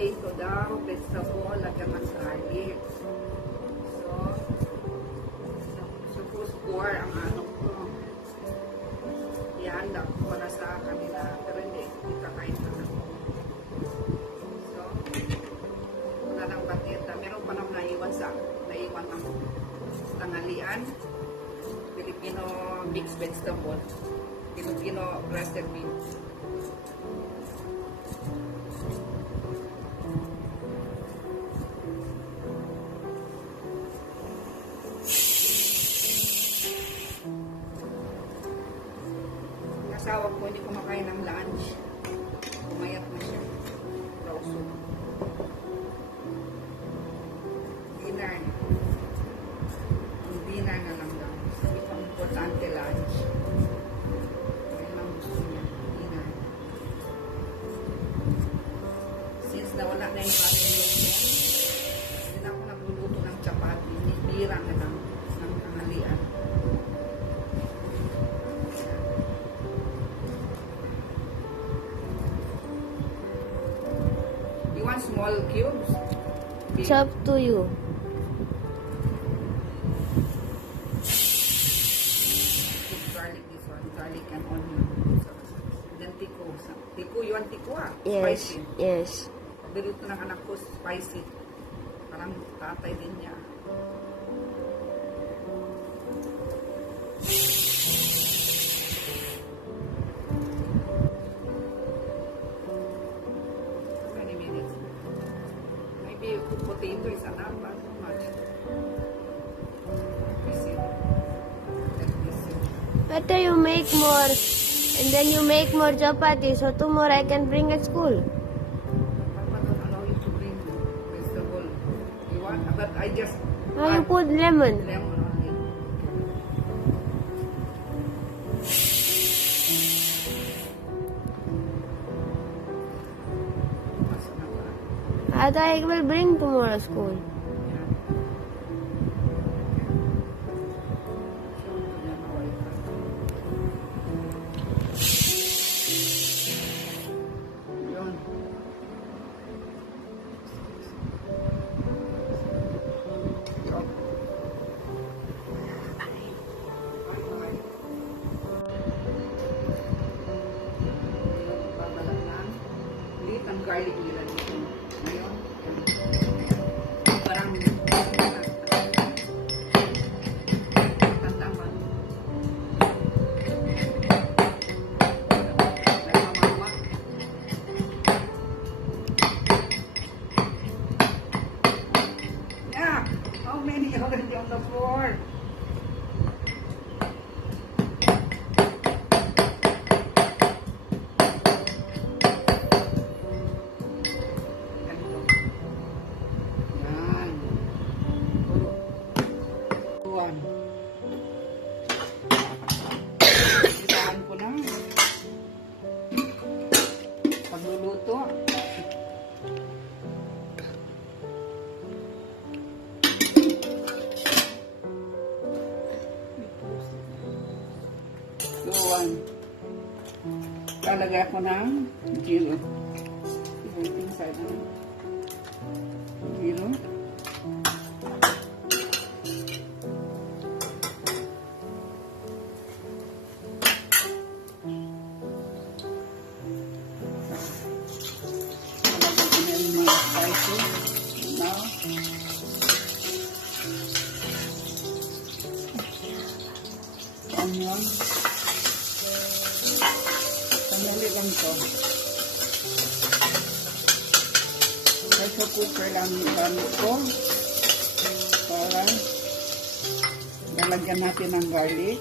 potato daw, vegetable, lagyan ng garlic. So, suppose pour ang ano ko. Ihanda ko para sa kanila. Pero hindi kakain na ako. So, wala ng batita. Meron pa nang naiwan ng tanghalian. Filipino mixed vegetable. Filipino breasted beans. Asawa ko hindi kumakain ng lunch. Umayat na siya. Rausog. Dinner. Ang dinner na lang daw. Sabi ko, importante lunch. Yan lang gusto niya. Dinner. Since nawala na yung ating look niya, hindi na ako nagluluto ng chapati. Nibira na lang ng tanghalian. You want small cubes? Big. It's up to you. Put garlic, this one. Garlic and onion. Then tiko. Tiko, you want tiko ah? Yes, Spicy. yes. Paborito ng anak ko, spicy. Parang tatay din niya. How many minutes? Maybe you cook potato is enough, but so much. This is like this. Better you make more, and then you make more chapati, so tomorrow I can bring at school. Papa don't allow you to bring vegetable. You want? But I just Now you add put lemon. lemon only. Masuk na ba? That I will bring tomorrow school. Yan. Show ko niya na white pasta. Yun. Yup. Babalat na. Liit ang garlic nila dito. Ngayon, parang tandaan. Nagmamawa. Yeah, how many already on the floor? Ganito. Yan. Tuwan. Isahan ko na. Pagluluto. Tuwan. Lalagay ko ng giro. Waiting side na. Giro. Lalagay ko na yung mga spices. Now, onion. Sanali lang to. Pressure cooker lang yung gamit ko para lalagyan natin ng garlic.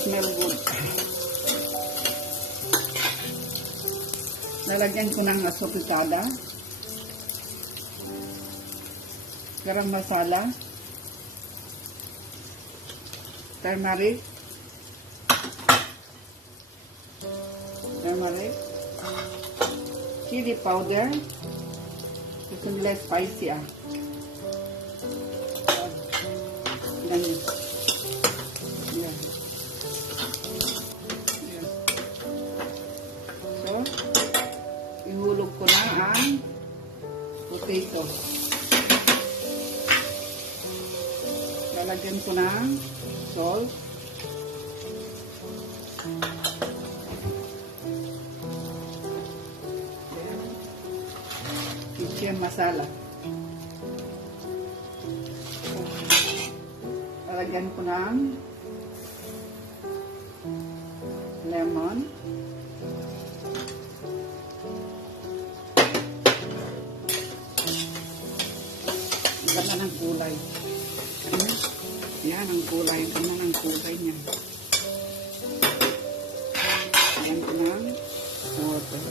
Smell good. Lalagyan ko ng asopitada, garam masala, turmeric, chili powder. It's less spicy ah. Ganyan. potato. Lalagyan ko ng salt. Kitchen masala. Lalagyan ko ng lemon. Ganda ng kulay. Yan ang kulay. Ganda ng kulay niya. Yan ko ng water.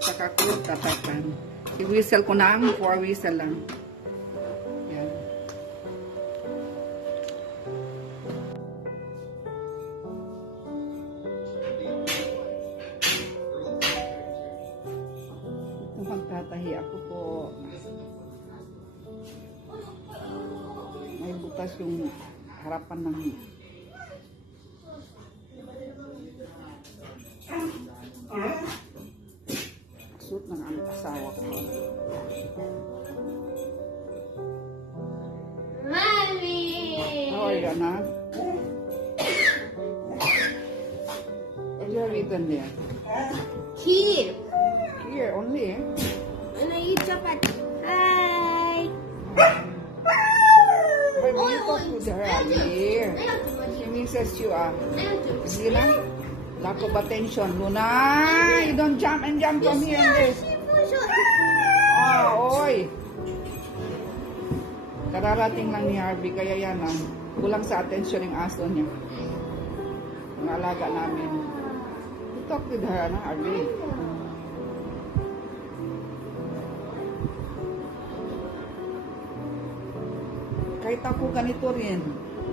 Saka ko tatapan. I-whistle ko ng 4 whistle lang. Yan. Ito magtatahi ako po. May butas yung harapan ng suit ng ang asawa ko. Mommy! How are you, anak? What you have eaten there? Here. Here, only, eh? And I eat chapati. Hi! Why do you talk to her, Ali? I have chapati. She misses you, ah. I have chapati. Sila? Lack of attention. Luna, you don't jump and jump from here and this. Ah, oy. Kararating lang ni Harvey, kaya yan, ah. Kulang sa attention yung aso niya. Ang alaga namin. You talk with her, na, Harvey. Kahit ako ganito rin.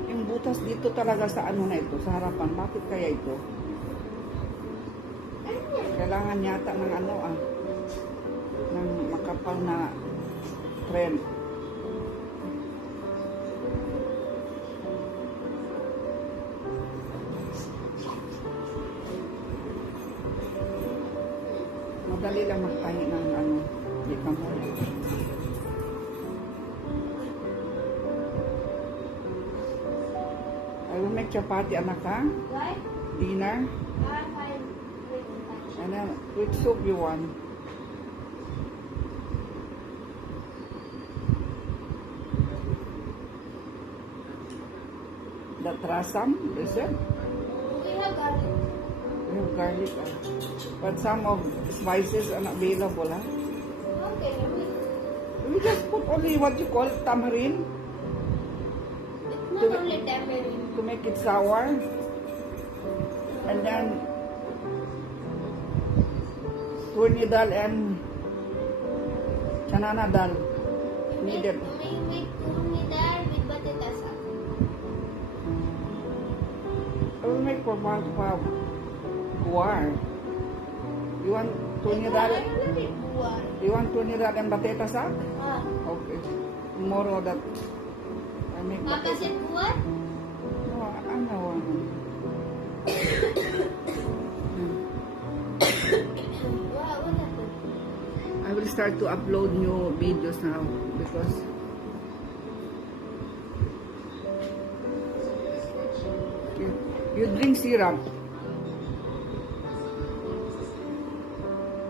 Yung butas dito talaga sa ano na ito, sa harapan. Bakit kaya ito? Kailangan yata ng ano ng makapal na trend. Madali lang magtahi ng ano, di ka mo. I will make chapati, anak, ha? Why? Dinner. And then, which soup you want? The trasam, is it? We have garlic. We have garlic. But some of spices are not available, huh? Okay. We just put only what you call tamarind It's not only tamarind. to make it sour. And then turni dal and chanana dal needed. We make turni dal with batata sauce. I will make for guar. You want turni dal? I don't eat guar. You want turni dal and batata sa? Ah. Okay. Tomorrow that I make Maka batata. said guar? No, I know. What happened? I will start to upload new videos now because you drink syrup.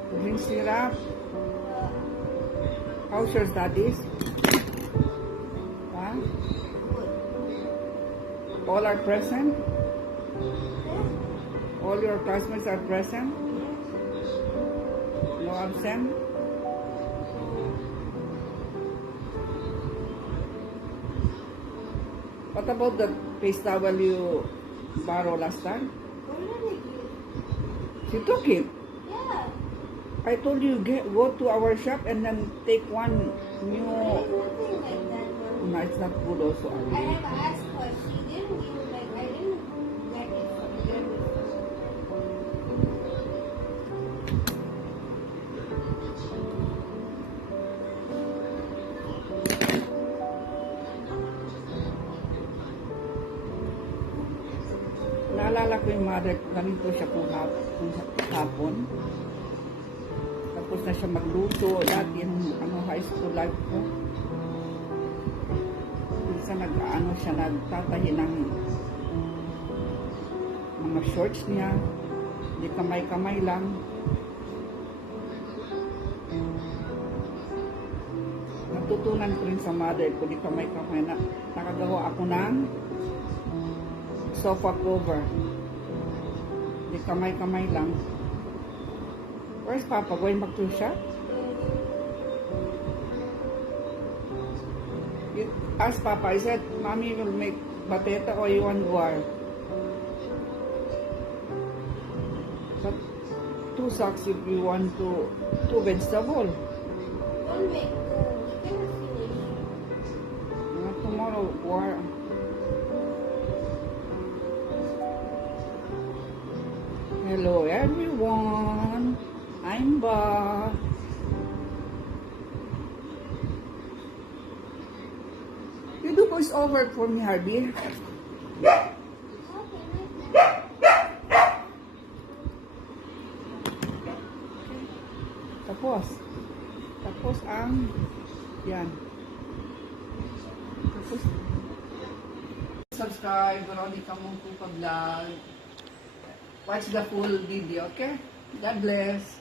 You drink syrup. How's your studies? Huh? All are present? All your classmates are present? No absent? What about the paste towel you borrowed last time? She took it. Yeah. I told you go to our shop and then take one new. Nothing like that one. No, it's not good also. I have asked her. She didn't give like I didn't get it from there before. Naalala ko yung ganito siya kung hapon. Tapos na siya magluto. Dati yung high school life ko. Minsan siya, nagtatahi ng mga shorts niya. Hindi kamay-kamay lang. Natutunan ko rin sa mother ko, di kamay-kamay na nakagawa ako ng sofa cover. Di kamay-kamay lang. Where's Papa? Going back to the shop? Ask Papa. I said, Mommy will make bateta or you want guar? But 2 sacks if you want to 2 vegetable. Don't make we cannot finish. Tomorrow guar. Hello everyone. I'm back. You do voice over for me, Harvey. Tapos ang yan. Tapos subscribe, Veronica Mungkupa Vlog. Watch the full video, okay? God bless.